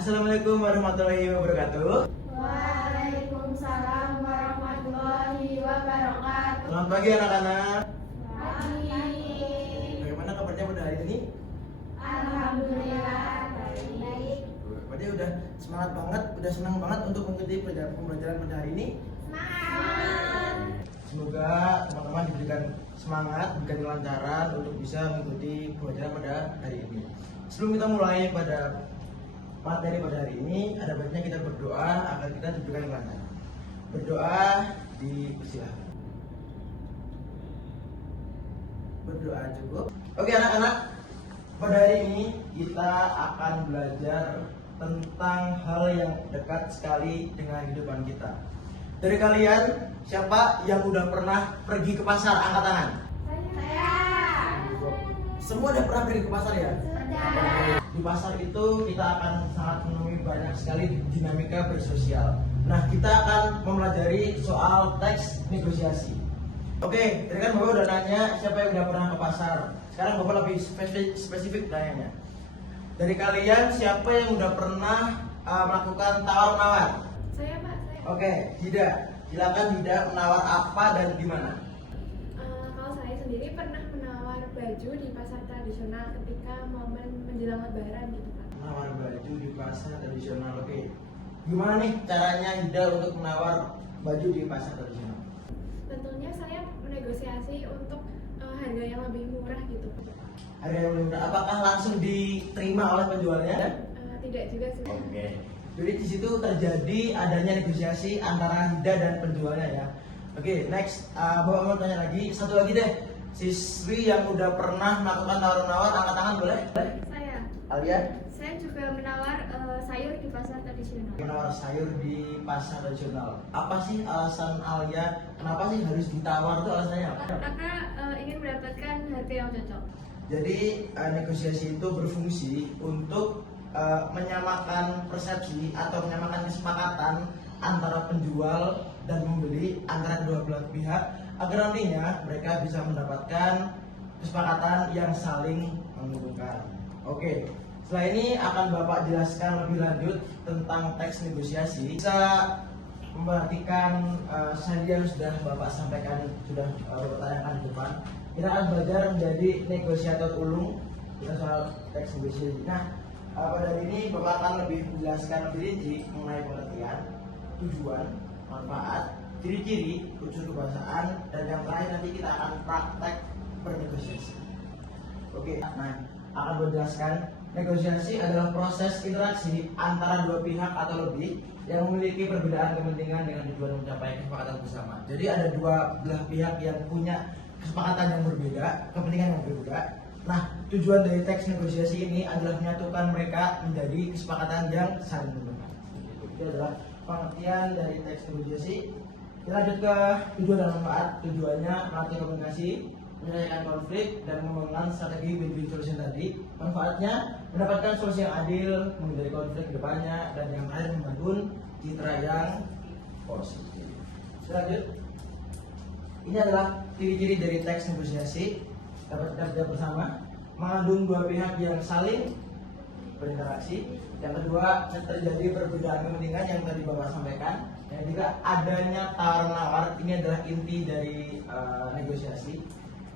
Assalamualaikum warahmatullahi wabarakatuh. Waalaikumsalam warahmatullahi wabarakatuh. Selamat pagi anak-anak. Pagi. Bagaimana kabarnya pada hari ini? Alhamdulillah baik. Berarti udah semangat banget, udah senang banget untuk mengikuti pembelajaran pada hari ini. Semangat. Semoga teman-teman diberikan semangat, diberikan kelancaran untuk bisa mengikuti pembelajaran pada hari ini. Sebelum kita mulai pada materi pada hari ini, ada baiknya kita berdoa agar kita diberikan kelancaran. Berdoa dipersilahkan. Berdoa cukup. Oke anak-anak, pada hari ini kita akan belajar tentang hal yang dekat sekali dengan kehidupan kita. Dari kalian, siapa yang udah pernah pergi ke pasar? Angkat tangan. Saya. Semua udah pernah pergi ke pasar ya? Sudah. Di pasar itu kita akan sangat menemui banyak sekali dinamika bersosial. Nah, kita akan mempelajari soal teks negosiasi. Oke, tadi kan Bapak udah nanya siapa yang udah pernah ke pasar. Sekarang Bapak lebih spesifik nanyanya. Dari kalian, siapa yang udah pernah melakukan tawar-menawar? Saya Pak. Oke, Hida, silakan Hida menawar apa dan di mana? Kalau saya sendiri pernah menawar baju di pasar tradisional ketika momen menjelang Lebaran gitu Pak. Menawar baju di pasar tradisional. Oke, gimana nih caranya Hida untuk menawar baju di pasar tradisional? Tentunya saya menegosiasi untuk harga yang lebih murah gitu Pak. Harga yang lebih murah. Apakah langsung diterima oleh penjualnya? Tidak juga sih. Oke. Jadi di situ terjadi adanya negosiasi antara Hida dan penjualnya ya. Oke, next. Bapak mau tanya lagi, satu lagi deh. Siswi yang udah pernah melakukan tawar-menawar, angkat tangan boleh? Saya. Alia? Saya juga menawar sayur di pasar tradisional. Menawar sayur di pasar tradisional. Apa sih alasan Alia? Kenapa sih harus ditawar tuh alasannya apa? Karena ingin mendapatkan harga yang cocok. Jadi negosiasi itu berfungsi untuk menyamakan persepsi atau menyamakan kesepakatan antara penjual dan pembeli antara kedua belah pihak agar nantinya mereka bisa mendapatkan kesepakatan yang saling menguntungkan. Oke, setelah ini akan Bapak jelaskan lebih lanjut tentang teks negosiasi. Bisa memperhatikan slide yang sudah Bapak sampaikan, sudah Bapak tanyakan di depan. Kita akan belajar menjadi negosiator ulung kita soal teks negosiasi. Nah, pada hari ini Bapak akan lebih menjelaskan lebih rinci mengenai pengertian, tujuan, manfaat, ciri-ciri, unsur kebahasaan, dan yang terakhir nanti kita akan praktek bernegosiasi. Oke, nah akan menjelaskan negosiasi adalah proses interaksi antara dua pihak atau lebih yang memiliki perbedaan kepentingan dengan tujuan mencapai kesepakatan bersama. Jadi ada dua belah pihak yang punya kesepakatan yang berbeda, kepentingan yang berbeda. Nah, tujuan dari teks negosiasi ini adalah menyatukan mereka menjadi kesepakatan yang saling menguntungkan. Itu adalah pengertian dari teks negosiasi. Kita lanjut ke tujuan dan manfaat. Tujuannya melatih komunikasi, menyelesaikan konflik, dan mengembangkan strategi win-win solution tadi. Manfaatnya mendapatkan solusi yang adil, menghindari konflik ke depannya, dan yang terakhir membangun citra yang positif. Selanjut, ini adalah ciri-ciri dari teks negosiasi. Dapat kita kerja bersama, mengandung dua pihak yang saling berinteraksi. Yang kedua, terjadi perbedaan kepentingan yang tadi Bapak sampaikan. Yang ketiga, adanya tawar-menawar. Ini adalah inti dari negosiasi.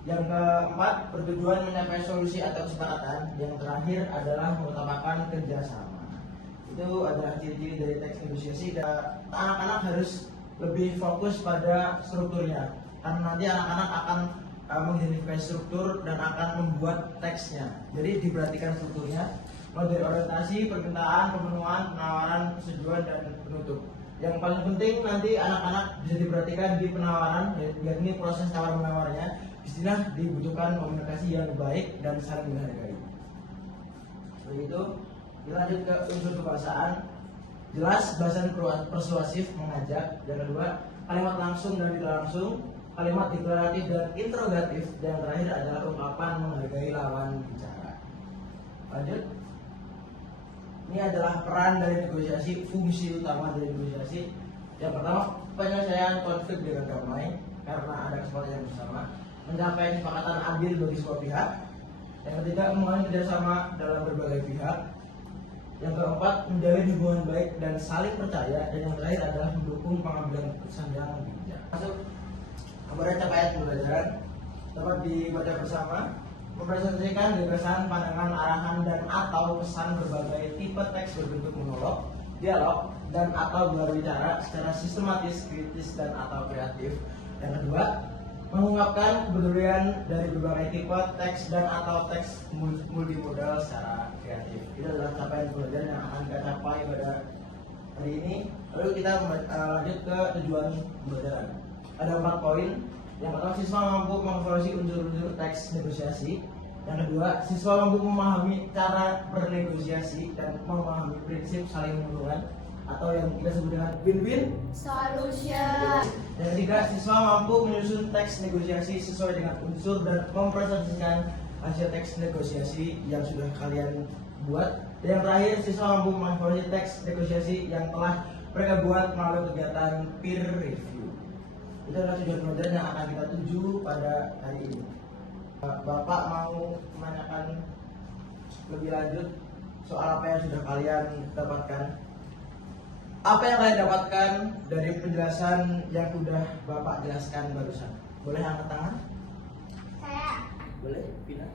Yang keempat, bertujuan mencapai solusi atau kesepakatan. Yang terakhir adalah mengutamakan kerjasama. Itu adalah ciri-ciri dari teks negosiasi. Dan anak-anak harus lebih fokus pada strukturnya, karena nanti anak-anak akan mengidentifikasi struktur dan akan membuat teksnya. Jadi diperhatikan strukturnya, mulai dari orientasi, permintaan, pemenuhan, penawaran, persetujuan, dan penutup. Yang paling penting nanti anak-anak bisa diperhatikan di penawaran, yakni proses tawar menawarnya. Istilah dibutuhkan komunikasi yang baik dan saling menghargai. Seperti itu. Dilanjut ke unsur kebahasaan. Jelas, bahasa persuasif, mengajak. Yang kedua, kalimat langsung dan tidak langsung, kalimat deklaratif dan interrogatif, dan yang terakhir adalah ungkapan menghargai lawan bicara. Lanjut. Ini adalah peran dari negosiasi, fungsi utama dari negosiasi. Yang pertama, penyelesaian konflik dengan damai karena ada kesepakatan yang bersama, mencapai kesepakatan adil bagi semua pihak. Yang ketiga, membangun kerjasama dalam berbagai pihak. Yang keempat, menjalin hubungan baik dan saling percaya. Dan yang terakhir adalah mendukung pengambilan keputusan yang bijak. Masuk kepada capaian pembelajaran dapat dibaca bersama. Mempresentasikan gagasan, pandangan, arahan, dan atau pesan berbagai tipe teks berbentuk monolog, dialog, dan atau berbicara secara sistematis, kritis, dan atau kreatif. Yang kedua, mengungkapkan kepedulian dari berbagai tipe teks dan atau teks multimodal secara kreatif. Itu adalah capaian pembelajaran yang akan kita capai pada hari ini. Lalu kita lanjut ke tujuan pembelajaran. Ada 4 poin. Yang pertama, siswa mampu mengevaluasi unsur-unsur teks negosiasi. Yang kedua, siswa mampu memahami cara bernegosiasi dan memahami prinsip saling menguntungkan atau yang kita sebut dengan win-win Solution. Yang ketiga, siswa mampu menyusun teks negosiasi sesuai dengan unsur dan mempresentasikan hasil teks negosiasi yang sudah kalian buat. Dan yang terakhir, siswa mampu mengevaluasi teks negosiasi yang telah mereka buat melalui kegiatan peer review. Itu adalah tujuan pembelajaran yang akan kita tuju pada hari ini. Bapak mau menanyakan lebih lanjut soal apa yang sudah kalian dapatkan. Apa yang kalian dapatkan dari penjelasan yang sudah Bapak jelaskan barusan? Boleh angkat tangan? Saya. Boleh, Pina?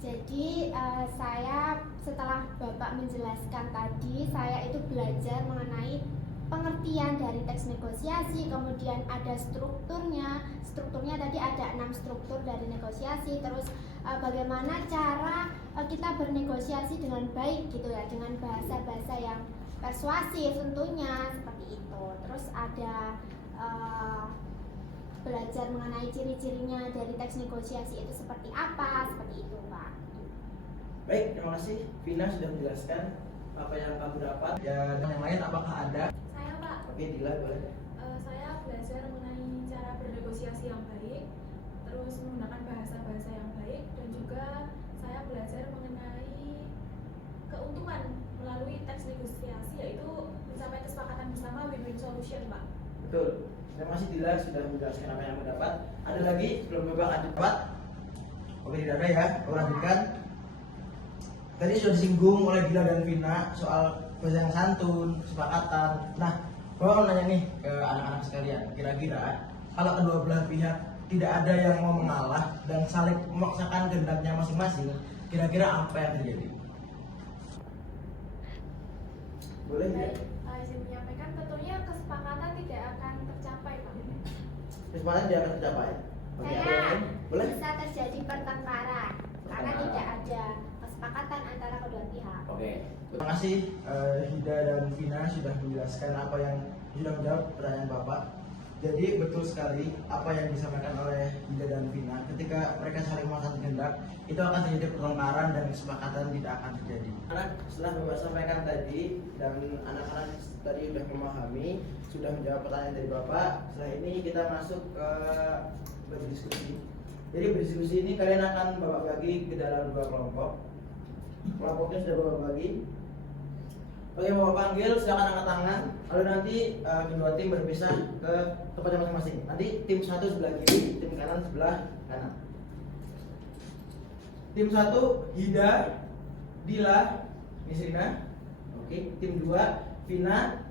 Jadi saya setelah Bapak menjelaskan tadi, saya itu belajar mengenai pengertian dari teks negosiasi, kemudian ada strukturnya. Strukturnya tadi ada 6 struktur dari negosiasi, terus bagaimana cara kita bernegosiasi dengan baik gitu ya, dengan bahasa-bahasa yang persuasif tentunya seperti itu. Terus ada belajar mengenai ciri-cirinya dari teks negosiasi itu seperti apa, seperti itu Pak. Baik, terima kasih. Vina sudah menjelaskan apa yang kamu dapat. Ya, dan yang lain apakah ada? Saya Pak, Oke, Dila boleh. saya belajar mengenai cara bernegosiasi yang baik, terus menggunakan bahasa-bahasa yang baik, dan juga saya belajar mengenai keuntungan melalui teks negosiasi, yaitu mencapai kesepakatan bersama win-win solution Pak. Betul. Terima kasih Dila sudah menjelaskan apa yang kamu dapat. Ada lagi sebelum Bapak ada dapat? Oke, tidak ada ya. Aku lanjutkan. Tadi sudah disinggung oleh Dila dan Vina soal bahasa yang santun, kesepakatan. Nah, Bapak mau nanya nih ke anak-anak sekalian. Kira-kira kalau kedua belah pihak tidak ada yang mau mengalah dan saling memaksakan kehendaknya masing-masing, kira-kira apa yang terjadi? Boleh ya? Baik, izin menyampaikan tentunya kesepakatan tidak akan tercapai Pak. Kesepakatan tidak akan tercapai. Oke, Saya ada yang lain? Boleh? bisa terjadi pertengkaran karena Pertengkaran. tidak ada kesepakatan antara kedua pihak. Oke. Terima kasih Hida dan Vina sudah menjelaskan apa yang sudah menjawab pertanyaan Bapak. Jadi betul sekali apa yang disampaikan oleh Hida dan Vina. Ketika mereka saling memaksakan kehendak, itu akan terjadi pertengkaran dan kesepakatan tidak akan terjadi. Anak, setelah Bapak sampaikan tadi dan anak-anak tadi sudah memahami, sudah menjawab pertanyaan dari Bapak. Setelah ini kita masuk ke berdiskusi. Jadi berdiskusi ini kalian akan Bapak bagi ke dalam 2 kelompok. Kelompoknya sudah Bapak bagi. Oke, Bapak panggil, silakan angkat tangan. Lalu nanti kedua tim berpisah ke tempatnya masing-masing. Nanti tim 1 sebelah kiri, tim kanan sebelah kanan. Tim 1 Hida, Dila, Nisrina. Oke, tim 2 Vina,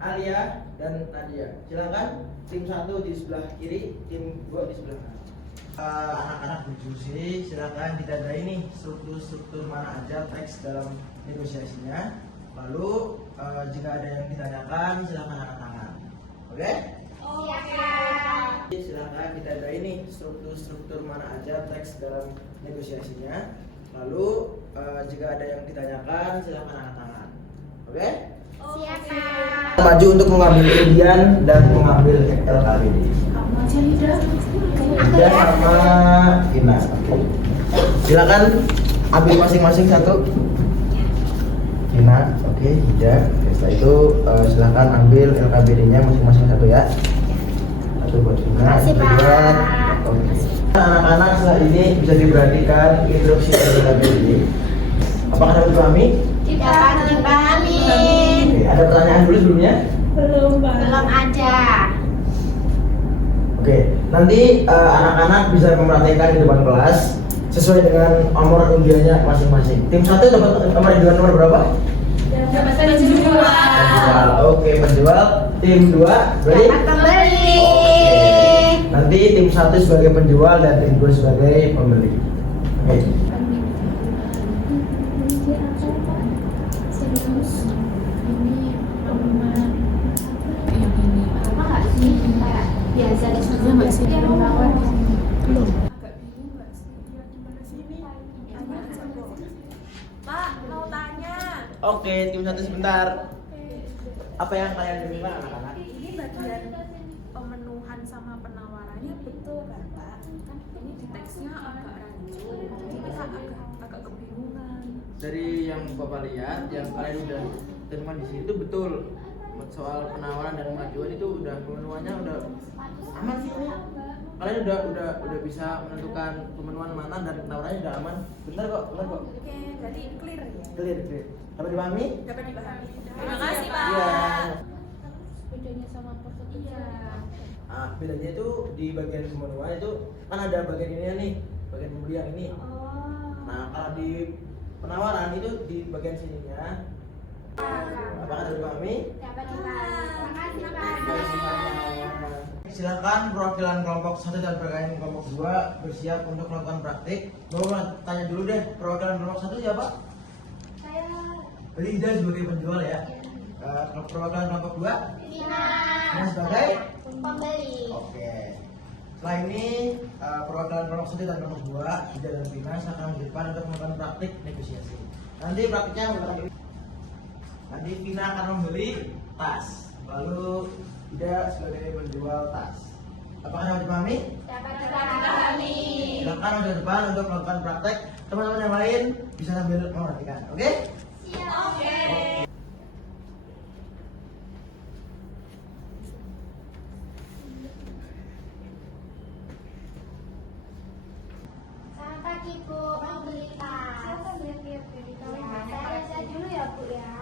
Alia, dan Nadia. Silakan tim 1 di sebelah kiri, tim 2 di sebelah kanan. Anak-anak berdiskusi, silakan ditandai nih struktur mana aja teks dalam negosiasinya. Lalu jika ada yang ditanyakan, silakan angkat tangan. Oke? Silakan. Silakan ditandai nih struktur mana aja teks dalam negosiasinya. Lalu jika ada yang ditanyakan, silakan angkat tangan. Oke? Silakan. Maju untuk mengambil undian dan mengambil LKBD. Kamu aja Hida. Hida sama Vina. Oke. Silakan ambil masing-masing satu. Vina, oke, Hida. Oke, setelah itu silakan ambil LKBD-nya masing-masing satu ya. Satu buat Vina, Makasih, satu Pak. buat. Oke. Anak-anak setelah ini bisa diperhatikan instruksi dari LKBD. Apakah dapat dipahami? Dapat dipahami. Oke, ada pertanyaan dulu sebelumnya? Belum Pak. Belum ada. Oke, nanti anak-anak bisa memperhatikan di depan kelas sesuai dengan nomor undiannya masing-masing. Tim 1 dapat nomor undian nomor berapa? 8. Jabatan penjual. Oke, penjual. Tim 2 berarti Pembeli. nanti tim 1 sebagai penjual dan tim 2 sebagai pembeli. Oke. Apa nggak sih? Kayak biasa di sana nggak sih? Agak bingung nggak sih? Ya gimana sih ini? Tanya aja dong. Pak, mau tanya. Oke, tim 1 sebentar. Oke. Apa yang kalian dengar anak-anak? Ini bagian pemenuhan sama penawarannya betul Bapak. Kan ini di teksnya agak rancu. Jadi kita agak kebingungan. Dari yang Bapak lihat, yang kalian udah terima di sini itu betul. Soal penawaran dan kemajuan itu udah pemenuhannya udah aman sih ini. Kalian udah bisa menentukan pemenuhan mana dan penawarannya udah aman. Benar kok. Oke, jadi clear ya. Clear. Dapat dipahami? Dapat dipahami. Terima kasih Pak. Iya. Bedanya sama prosedur. Iya. Ah, bedanya itu di bagian pemenuhan itu kan ada bagian ini nih, bagian pembelian ini. Oh. Nah, kalau di penawaran itu di bagian sininya. Apakah dapat dipahami? Dapat dipahami. Terima kasih Pak. Silakan perwakilan kelompok 1 dan perwakilan kelompok 2 bersiap untuk melakukan praktik. Mau tanya dulu deh, perwakilan kelompok 1 siapa? Saya Jadi Ida sebagai penjual ya. Perwakilan kelompok 2 Vina. Vina sebagai Pembeli. oke. Setelah ini perwakilan kelompok 1 dan kelompok 2 Ida dan Vina akan di depan untuk melakukan praktik negosiasi. Nanti praktiknya nanti Vina akan membeli tas, lalu Ida sebagai penjual tas. Apakah dapat dipahami? Dapat dipahami. Silakan ke depan untuk melakukan praktek. Teman-teman yang lain bisa sambil memperhatikan. Oke? Siap. Oke. Selamat pagi Bu, mau beli tas. Silakan lihat-lihat dari Ya, kalian. saya lihat dulu ya Bu ya.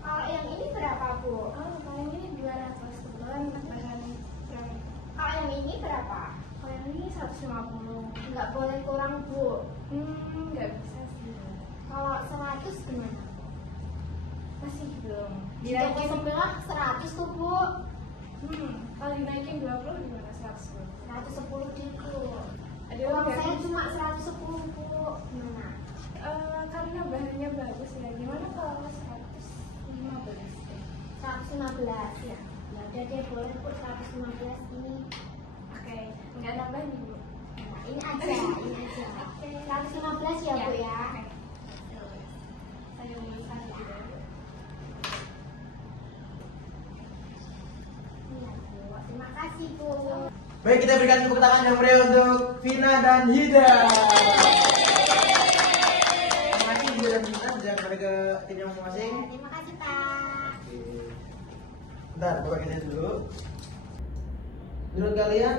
Kalau yang ini berapa Bu? Oh, kalau ini 200 kebetulan bahan keramik. Kalau yang ini berapa? Kalau yang ini 150. Nggak boleh kurang Bu. Nggak bisa sih. Kalau 100 gimana? Masih belum. Di toko sebelah 100 tuh Bu. Kalau dinaikin 20 gimana? 100. 110 gitu. Ada Uang uang saya cuma 110 Bu. Gimana? Karena bahannya bagus ya. Gimana kalau 115? 115 ya. Ya udah deh boleh Bu 115 ini. Oke, nggak nambah nih Bu. Nah, ini aja. 115 ya Bu ya. Saya memesan lebih dahulu. Iya Bu. Terima kasih Bu. Baik, kita berikan tepuk tangan yang meriah untuk Vina dan Hida. Terima kasih Hida dan Vina sudah kembali ke timnya masing-masing. Terima kasih Pak. Bentar, coba kita lihat dulu. Menurut kalian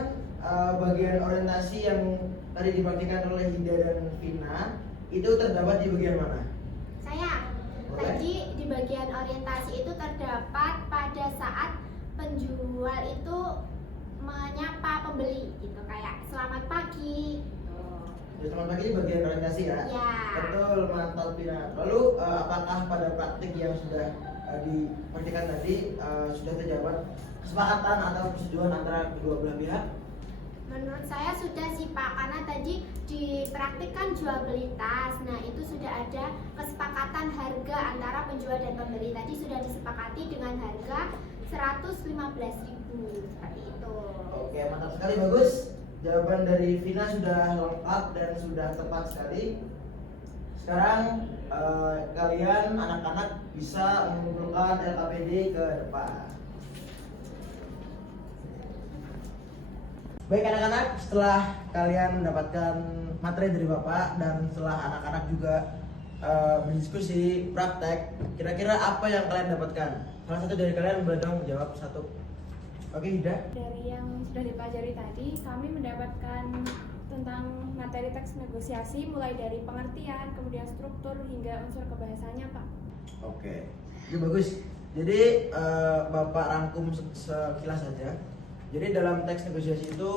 bagian orientasi yang tadi dibaktikan oleh Hida dan Vina itu terdapat di bagian mana? Saya Boleh. tadi di bagian orientasi itu terdapat pada saat penjual itu menyapa pembeli gitu kayak selamat pagi gitu. Ya, selamat pagi, bagian orientasi ya? Ya. Betul, mantap Vina. Lalu apakah pada praktik yang sudah dipraktikkan tadi sudah terdapat kesepakatan atau persetujuan antara kedua belah pihak? Menurut saya sudah sih Pak, karena tadi dipraktikkan jual beli tas. Nah itu sudah ada kesepakatan harga antara penjual dan pembeli. Tadi sudah disepakati dengan harga 115.000 seperti itu. Oke, mantap sekali, bagus. Jawaban dari Vina sudah lengkap dan sudah tepat sekali. Sekarang kalian anak-anak bisa mengumpulkan LKPD ke depan. Baik anak-anak, setelah kalian mendapatkan materi dari Bapak dan setelah anak-anak juga berdiskusi praktek, kira-kira apa yang kalian dapatkan? Salah satu dari kalian boleh dong menjawab satu. Oke, Hida. Dari yang sudah dipelajari tadi, kami mendapatkan tentang materi teks negosiasi mulai dari pengertian, kemudian struktur hingga unsur kebahasanya, Pak. Oke, itu bagus. Jadi Bapak rangkum sekilas saja. Jadi dalam teks negosiasi itu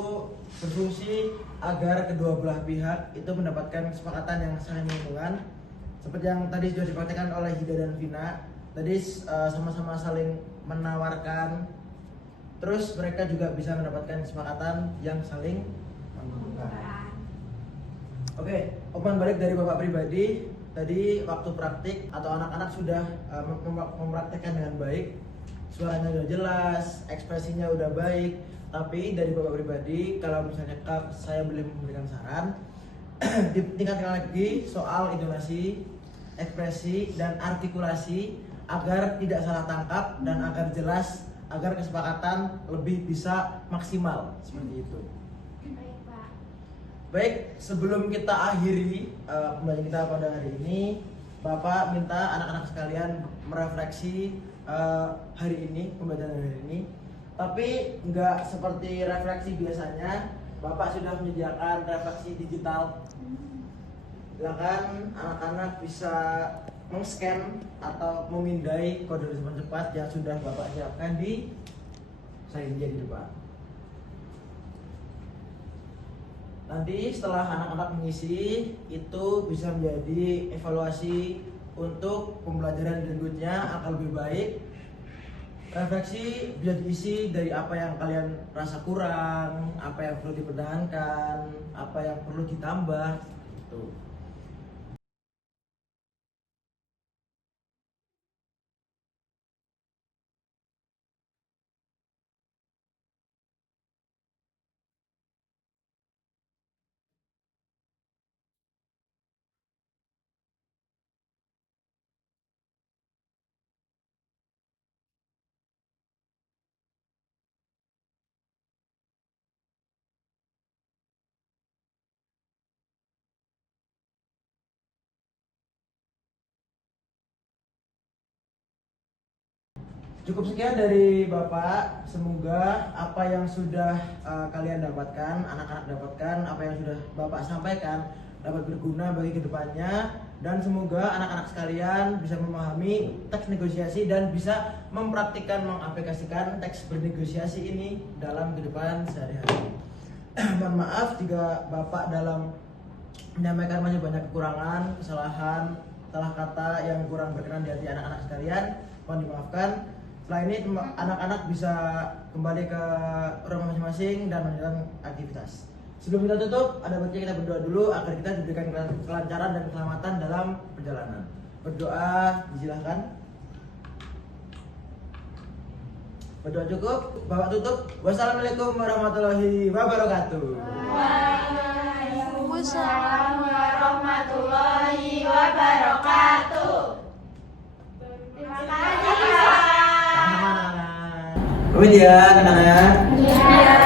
berfungsi agar kedua belah pihak itu mendapatkan kesepakatan yang saling menguntungkan, Seperti yang tadi sudah dipraktekkan oleh Hida dan Vina, tadi sama-sama saling menawarkan, terus mereka juga bisa mendapatkan kesepakatan yang saling menguntungkan. Oke, omongan balik dari Bapak pribadi, tadi waktu praktik atau anak-anak sudah mempraktekkan dengan baik, suaranya udah jelas, ekspresinya udah baik. Tapi dari Bapak pribadi, kalau misalnya saya boleh memberikan saran, ditingkatkan lagi soal intonasi, ekspresi, dan artikulasi agar tidak salah tangkap dan agar jelas, agar kesepakatan lebih bisa maksimal seperti itu. Baik, Pak. Baik, sebelum kita akhiri pembelajaran kita pada hari ini, Bapak minta anak-anak sekalian merefleksi hari ini, pembelajaran hari ini. Tapi nggak seperti refleksi biasanya, Bapak sudah menyediakan refleksi digital. Silakan anak-anak bisa meng-scan atau memindai kode respon cepat yang sudah Bapak siapkan di slide di depan. Nanti setelah anak-anak mengisi, itu bisa menjadi evaluasi untuk pembelajaran berikutnya akan lebih baik. Refleksi bisa diisi dari apa yang kalian rasa kurang, apa yang perlu dipertahankan, apa yang perlu ditambah gitu. Cukup sekian dari Bapak. Semoga apa yang sudah kalian dapatkan, anak-anak dapatkan, apa yang sudah Bapak sampaikan dapat berguna bagi kedepannya, dan semoga anak-anak sekalian bisa memahami teks negosiasi dan bisa mempraktikkan, mengaplikasikan teks bernegosiasi ini dalam kehidupan sehari-hari. Mohon maaf jika Bapak dalam menyampaikan masih banyak kekurangan, kesalahan, salah kata yang kurang berkenan di hati anak-anak sekalian. Mohon dimaafkan. Setelah ini anak-anak bisa kembali ke rumah masing-masing dan melanjutkan aktivitas. Sebelum kita tutup, ada baiknya kita berdoa dulu agar kita diberikan kelancaran dan keselamatan dalam perjalanan. Berdoa, disilahkan. Berdoa cukup, Bapak tutup. Wassalamualaikum warahmatullahi wabarakatuh. Waalaikumsalam warahmatullahi wabarakatuh. Terima kasih. Pamit ya, anak-anak. Ya.